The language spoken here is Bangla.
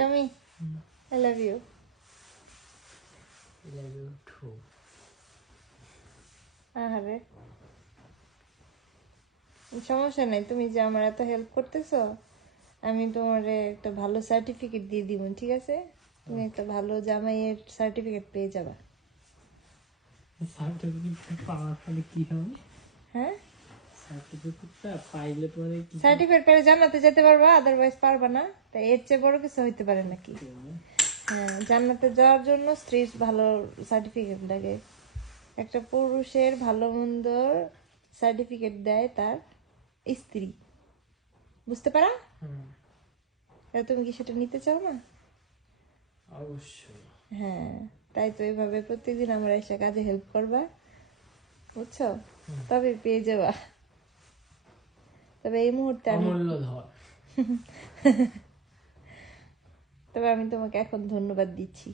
Shami, I love you. I love you too. আরে সমস্যা নাই, তুমি যে আমার এত হেল্প করতেছো, আমি তোমারে একটা ভালো সার্টিফিকেট দিয়ে দিব, ঠিক আছে? তুমি একটা ভালো জামাইয়ের সার্টিফিকেট পেয়ে যাবা। সার্টিফিকেট পাওয়ার পরে কি হবে? হ্যাঁ, সার্টিফিকেটটা পাইলে পরে কি সার্টিফিকেট পেলে জান্নাতে যেতে পারবা, আদারওয়াইজ পারবা না। তাই এর চেয়ে বড় কিছু হইতে পারে নাকি? হবে? হ্যাঁ, জান্নাতে যাওয়ার জন্য স্ত্রীর ভালো সার্টিফিকেট লাগে। একটা পুরুষের ভালো মন্দর সার্টিফিকেট দেয় তার স্ত্রী, বুঝতে পারা? তুমি কি সেটা নিতে চাও না? অবশ্যই। হ্যাঁ, তাই তো এইভাবে প্রত্যেকদিন আমরা এসে কাজে হেল্প করবা, বুঝছো? তবে পেয়ে যাবা। তবে এই মুহূর্তে অমূল্য ধর। তবে আমি তোমাকে এখন ধন্যবাদ দিচ্ছি।